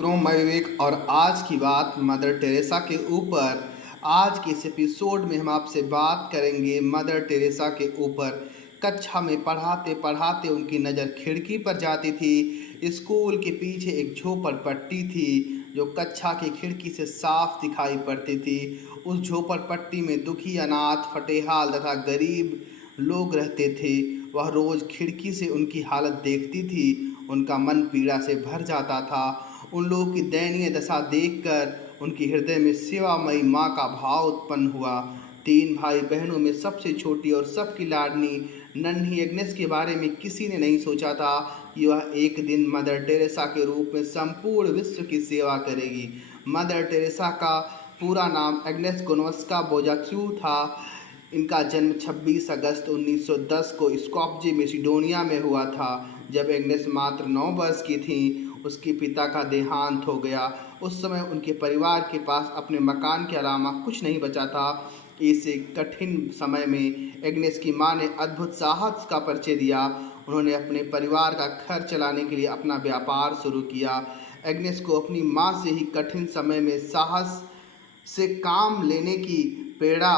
मैं विवेक और आज की बात मदर टेरेसा के ऊपर। आज के इस एपिसोड में हम आपसे बात करेंगे मदर टेरेसा के ऊपर। कक्षा में पढ़ाते पढ़ाते उनकी नज़र खिड़की पर जाती थी। स्कूल के पीछे एक झोपड़पट्टी थी जो कक्षा की खिड़की से साफ दिखाई पड़ती थी। उस झोपड़पट्टी में दुखी अनाथ फटेहाल तथा गरीब लोग रहते थे। वह रोज़ खिड़की से उनकी हालत देखती थी। उनका मन पीड़ा से भर जाता था। उन लोगों की दयनीय दशा देखकर उनके हृदय में सेवामयी माँ का भाव उत्पन्न हुआ। 3 भाई बहनों में सबसे छोटी और सबकी लाडली नन्ही एग्नेस के बारे में किसी ने नहीं सोचा था कि वह एक दिन मदर टेरेसा के रूप में संपूर्ण विश्व की सेवा करेगी। मदर टेरेसा का पूरा नाम एग्नेस गोन्स्का बोजाक्यू था। इनका जन्म 26 अगस्त 1910 को स्कॉप्जे मेसिडोनिया में हुआ था। जब एग्नेस मात्र 9 वर्ष की थी उसके पिता का देहांत हो गया। उस समय उनके परिवार के पास अपने मकान के अलावा कुछ नहीं बचा था। इस कठिन समय में एग्नेस की मां ने अद्भुत साहस का परिचय दिया। उन्होंने अपने परिवार का खर्च चलाने के लिए अपना व्यापार शुरू किया। एग्नेस को अपनी मां से ही कठिन समय में साहस से काम लेने की प्रेरणा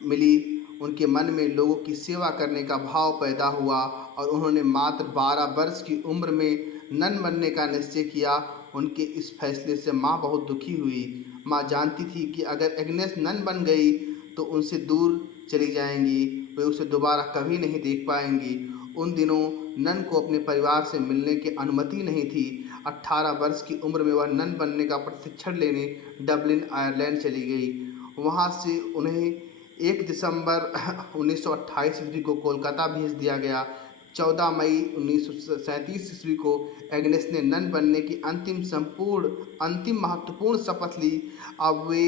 मिली। उनके मन में लोगों की सेवा करने का भाव पैदा हुआ और उन्होंने मात्र 12 वर्ष की उम्र में नन बनने का निश्चय किया। उनके इस फैसले से माँ बहुत दुखी हुई। माँ जानती थी कि अगर एग्नेस नन बन गई तो उनसे दूर चली जाएंगी, वे उसे दोबारा कभी नहीं देख पाएंगी। उन दिनों नन को अपने परिवार से मिलने की अनुमति नहीं थी। 18 वर्ष की उम्र में वह नन बनने का प्रशिक्षण लेने डबलिन आयरलैंड चली गई। वहाँ से उन्हें 1 दिसंबर 1928 ईस्वी को कोलकाता भेज दिया गया। 14 मई 1937 ईस्वी को एग्नेस ने नन बनने की अंतिम महत्वपूर्ण शपथ ली। अब वे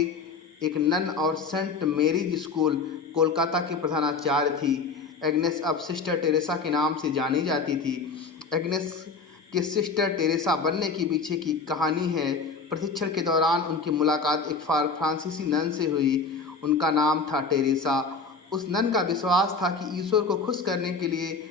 एक नन और सेंट मेरीज स्कूल कोलकाता की प्रधानाचार्य थी। एग्नेस अब सिस्टर टेरेसा के नाम से जानी जाती थी। एग्नेस के सिस्टर टेरेसा बनने के पीछे की कहानी है। प्रशिक्षण के दौरान उनकी मुलाकात एक फ्रांसीसी नन से हुई। उनका नाम था टेरेसा। उस नन का विश्वास था कि ईश्वर को खुश करने के लिए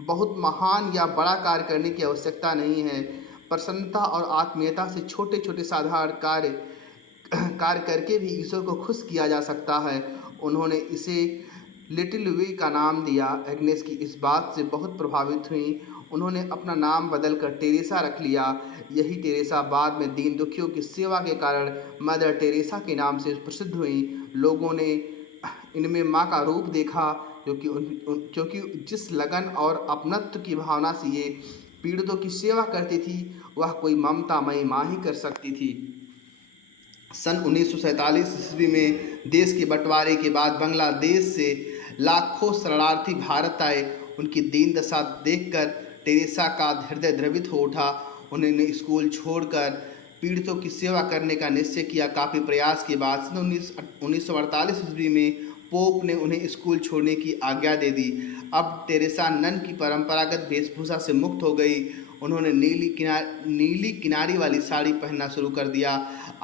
बहुत महान या बड़ा कार्य करने की आवश्यकता नहीं है। प्रसन्नता और आत्मीयता से छोटे छोटे साधारण कार्य करके भी ईश्वर को खुश किया जा सकता है। उन्होंने इसे लिटिल वे का नाम दिया। एग्नेस की इस बात से बहुत प्रभावित हुई। उन्होंने अपना नाम बदलकर टेरेसा रख लिया। यही टेरेसा बाद में दीन दुखियों की सेवा के कारण मदर टेरेसा के नाम से प्रसिद्ध हुई। लोगों ने इनमें माँ का रूप देखा क्योंकि जिस लगन और अपनत्व की भावना से ये पीड़ितों की सेवा करती थी वह कोई ममतामयी माँ ही कर सकती थी। सन 1947 ईस्वी में देश के बंटवारे के बाद बांग्लादेश से लाखों शरणार्थी भारत आए। उनकी दीन दशा देखकर टेरेसा का हृदय द्रवित हो उठा। उन्होंने स्कूल छोड़कर पीड़ितों की सेवा करने का निश्चय किया। काफ़ी प्रयास के बाद सन 1948 ईस्वी में पोप ने उन्हें स्कूल छोड़ने की आज्ञा दे दी। अब टेरेसा नन की परंपरागत वेशभूषा से मुक्त हो गई। उन्होंने नीली किनारी वाली साड़ी पहनना शुरू कर दिया।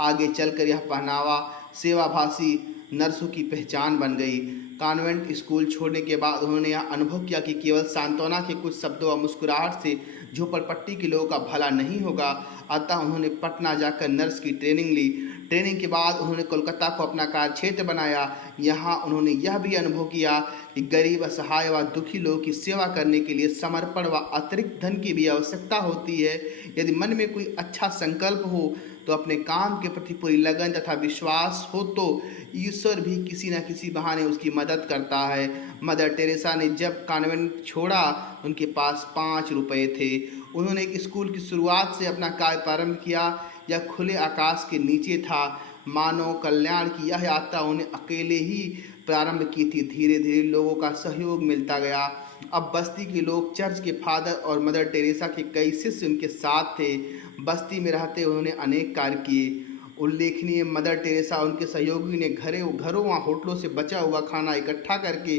आगे चलकर यह पहनावा सेवाभासी नर्सों की पहचान बन गई। कॉन्वेंट स्कूल छोड़ने के बाद उन्होंने यह अनुभव किया कि केवल सांत्वना के कुछ शब्दों और मुस्कुराहट से झोपड़पट्टी के लोगों का भला नहीं होगा। अतः उन्होंने पटना जाकर नर्स की ट्रेनिंग ली। ट्रेनिंग के बाद उन्होंने कोलकाता को अपना कार्यक्षेत्र बनाया। यहाँ उन्होंने यह भी अनुभव किया कि गरीब असहाय व दुखी लोगों की सेवा करने के लिए समर्पण व अतिरिक्त धन की भी आवश्यकता होती है। यदि मन में कोई अच्छा संकल्प हो तो अपने काम के प्रति पूरी लगन तथा विश्वास हो तो ईश्वर भी किसी न किसी बहाने उसकी मदद करता है। मदर टेरेसा ने जब कॉन्वेंट छोड़ा उनके पास 5 रुपये थे। उन्होंने एक स्कूल की शुरुआत से अपना कार्य प्रारंभ किया। यह खुले आकाश के नीचे था। मानव कल्याण की यह यात्रा उन्हें अकेले ही प्रारंभ की थी। धीरे धीरे लोगों का सहयोग मिलता गया। अब बस्ती के लोग, चर्च के फादर और मदर टेरेसा के कई शिष्य उनके साथ थे। बस्ती में रहते उन्होंने अनेक कार्य किए। उल्लेखनीय मदर टेरेसा उनके सहयोगी ने घरों व होटलों से बचा हुआ खाना इकट्ठा करके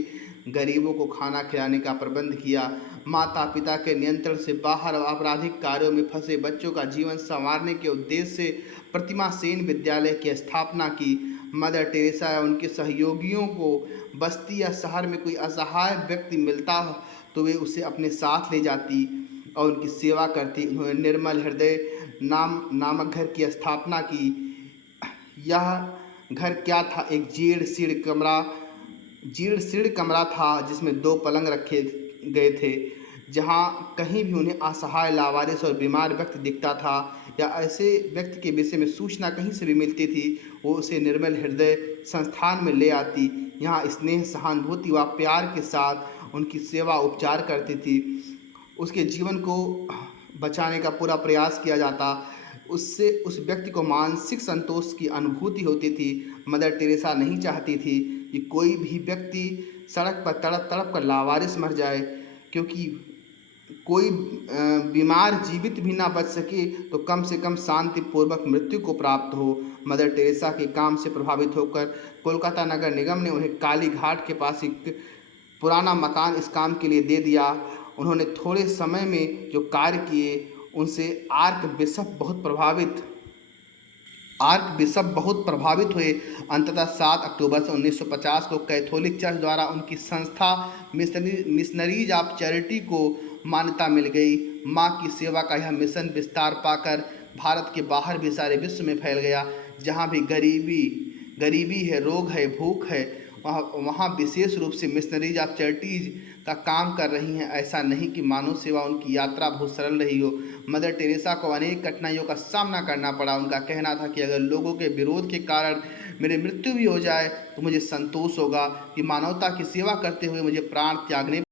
गरीबों को खाना खिलाने का प्रबंध किया। माता पिता के नियंत्रण से बाहर आपराधिक कार्यों में फंसे बच्चों का जीवन संवारने के उद्देश्य से प्रतिमा सेन विद्यालय की स्थापना की। मदर टेरेसा या उनके सहयोगियों को बस्ती या शहर में कोई असहाय व्यक्ति मिलता तो वे उसे अपने साथ ले जाती और उनकी सेवा करती। उन्होंने निर्मल हृदय नामक घर की स्थापना की। यह घर क्या था? एक जीर्ण शीर्ण कमरा था जिसमें 2 पलंग रखे गए थे। जहाँ कहीं भी उन्हें असहाय, लावारिस और बीमार व्यक्ति दिखता था या ऐसे व्यक्ति के विषय में सूचना कहीं से भी मिलती थी, वो उसे निर्मल हृदय संस्थान में ले आती। यहाँ स्नेह, सहानुभूति व प्यार के साथ उनकी सेवा उपचार करती थी। उसके जीवन को बचाने का पूरा प्रयास किया जाता। उससे उस व्यक्ति को मानसिक संतोष की अनुभूति होती थी। मदर टेरेसा नहीं चाहती थी कि कोई भी व्यक्ति सड़क पर तड़प तड़प कर लावारिस मर जाए, क्योंकि कोई बीमार जीवित भी ना बच सके तो कम से कम शांतिपूर्वक मृत्यु को प्राप्त हो। मदर टेरेसा के काम से प्रभावित होकर कोलकाता नगर निगम ने उन्हें काली घाट के पास एक पुराना मकान इस काम के लिए दे दिया। उन्होंने थोड़े समय में जो कार्य किए उनसे आर्क बिशप बहुत प्रभावित हुए। अंततः 7 अक्टूबर 1950 को कैथोलिक चर्च द्वारा उनकी संस्था मिशनरीज ऑफ चैरिटी को मान्यता मिल गई। माँ की सेवा का यह मिशन विस्तार पाकर भारत के बाहर भी सारे विश्व में फैल गया। जहाँ भी गरीबी है, रोग है, भूख है, वहाँ विशेष रूप से मिशनरीज ऑफ चैरिटीज का काम कर रही हैं। ऐसा नहीं कि मानव सेवा उनकी यात्रा बहुत सरल रही हो। मदर टेरेसा को अनेक कठिनाइयों का सामना करना पड़ा। उनका कहना था कि अगर लोगों के विरोध के कारण मेरी मृत्यु भी हो जाए तो मुझे संतोष होगा कि मानवता की सेवा करते हुए मुझे प्राण त्यागने